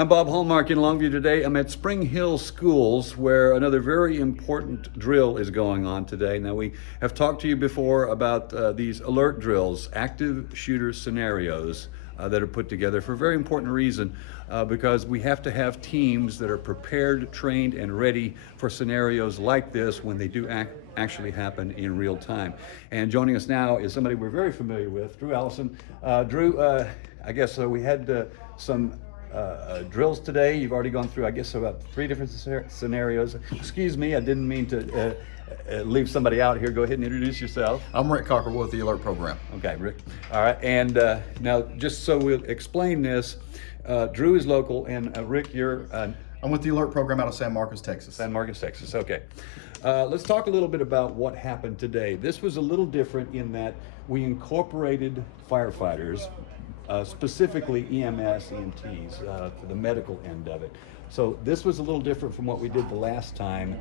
I'm Bob Hallmark in Longview today. I'm at Spring Hill Schools where another very important drill is going on today. Now, we have talked to you before about these alert drills, active shooter scenarios that are put together for a very important reason because we have to have teams that are prepared, trained, and ready for scenarios like this when they do actually happen in real time. And joining us now is somebody we're very familiar with, Drew Allison. Drew, I guess we had some drills today. You've already gone through, I guess, about 3 different scenarios. Excuse me, I didn't mean to leave somebody out here. Go ahead and introduce yourself. I'm Rick Cocker with the Alert Program. Okay, Rick. All right, and now just so we'll explain this, Drew is local, and Rick, you're... I'm with the Alert Program out of San Marcos, Texas. San Marcos, Texas, okay. Let's talk a little bit about what happened today. This was a little different in that we incorporated firefighters, specifically EMS, EMTs, for the medical end of it. So this was a little different from what we did the last time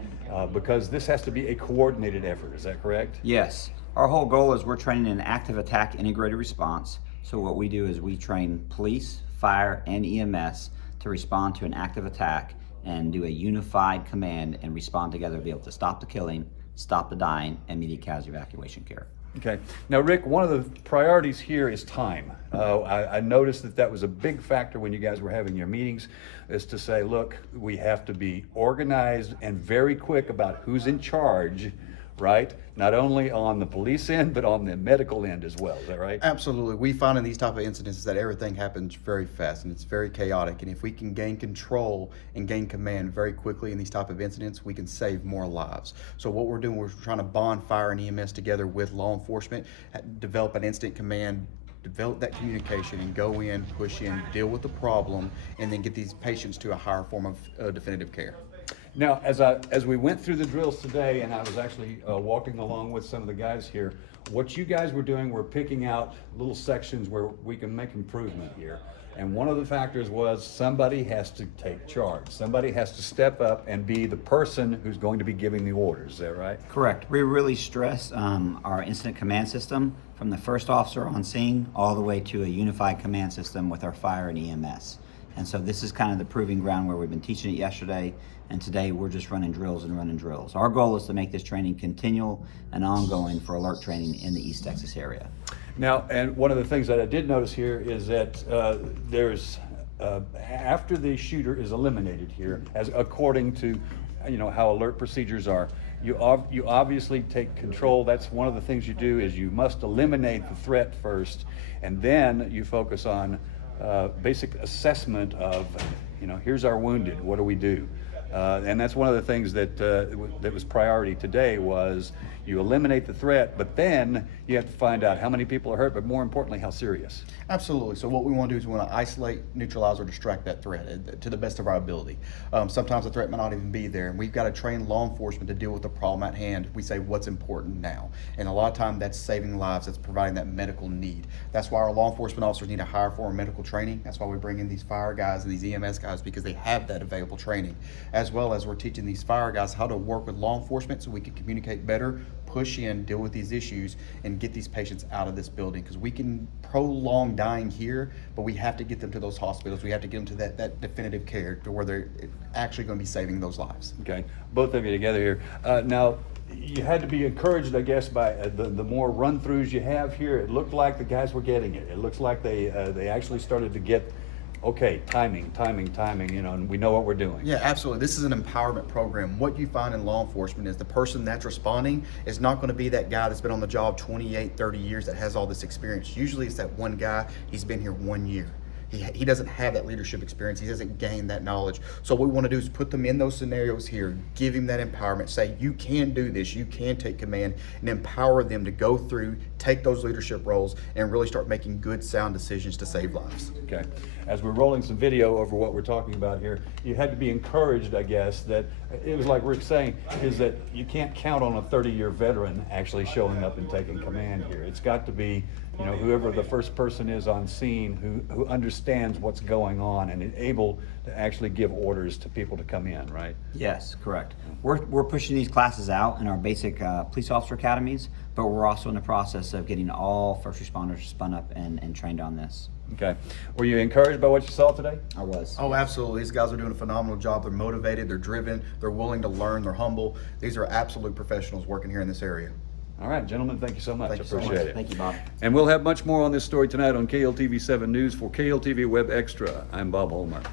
because this has to be a coordinated effort, is that correct? Yes. Our whole goal is we're training an active attack integrated response. So what we do is we train police, fire, and EMS to respond to an active attack and do a unified command and respond together to be able to stop the killing, stop the dying, and immediate casualty evacuation care. Okay. Now, Rick, one of the priorities here is time. I noticed that was a big factor when you guys were having your meetings, is to say, look, we have to be organized and very quick about who's in charge, right? Not only on the police end, but on the medical end as well. Is that right? Absolutely. We find in these type of incidences that everything happens very fast and it's very chaotic. And if we can gain control and gain command very quickly in these type of incidents, we can save more lives. So what we're doing, we're trying to bond fire and EMS together with law enforcement, develop an incident command, develop that communication, and go in, push in, deal with the problem, and then get these patients to a higher form of definitive care. Now, as we went through the drills today, and I was actually walking along with some of the guys here, what you guys were doing were picking out little sections where we can make improvement here. And one of the factors was somebody has to take charge. Somebody has to step up and be the person who's going to be giving the orders. Is that right? Correct. We really stress our incident command system from the first officer on scene all the way to a unified command system with our fire and EMS. And so this is kind of the proving ground where we've been teaching it yesterday, and today we're just running drills and running drills. Our goal is to make this training continual and ongoing for alert training in the East Texas area. Now, and one of the things that I did notice here is that there's, after the shooter is eliminated here, as according to, how alert procedures are, you obviously take control. That's one of the things you do is you must eliminate the threat first, and then you focus on basic assessment of, here's our wounded, what do we do? And that's one of the things that was priority today was you eliminate the threat, but then you have to find out how many people are hurt, but more importantly, how serious. Absolutely. So what we want to do is we want to isolate, neutralize, or distract that threat to the best of our ability. Sometimes the threat might not even be there, and we've got to train law enforcement to deal with the problem at hand. We say what's important now, and a lot of time that's saving lives, that's providing that medical need. That's why our law enforcement officers need a higher form of medical training. That's why we bring in these fire guys and these EMS guys, because they have that available training, as well as we're teaching these fire guys how to work with law enforcement so we can communicate better, push in, deal with these issues, and get these patients out of this building, because we can prolong dying here, but we have to get them to those hospitals. We have to get them to that definitive care to where they're actually going to be saving those lives. Okay, both of you together here. Now, you had to be encouraged, I guess, by the more run-throughs you have here. It looked like the guys were getting it. It looks like they actually started to get, okay, timing, and we know what we're doing. Yeah, absolutely. This is an empowerment program. What you find in law enforcement is the person that's responding is not going to be that guy that's been on the job 28, 30 years that has all this experience. Usually it's that one guy, he's been here 1 year. He doesn't have that leadership experience. He doesn't gain that knowledge. So what we want to do is put them in those scenarios here, give him that empowerment, say, you can do this, you can take command, and empower them to go through, take those leadership roles, and really start making good, sound decisions to save lives. Okay. As we're rolling some video over what we're talking about here, you had to be encouraged, I guess, that it was like Rick's saying, is that you can't count on a 30-year veteran actually showing up and taking command here. It's got to be, whoever the first person is on scene who understands what's going on and is able to actually give orders to people to come in, right? Yes, correct. We're pushing these classes out in our basic police officer academies, but we're also in the process of getting all first responders spun up and trained on this. Okay. Were you encouraged by what you saw today? I was. Oh, absolutely. These guys are doing a phenomenal job. They're motivated, they're driven, they're willing to learn, they're humble. These are absolute professionals working here in this area. All right, gentlemen, thank you so much. Thank I you so appreciate much. it. Thank you, Bob. And we'll have much more on this story tonight on KLTV 7 News. For KLTV Web Extra, I'm Bob Hallmark.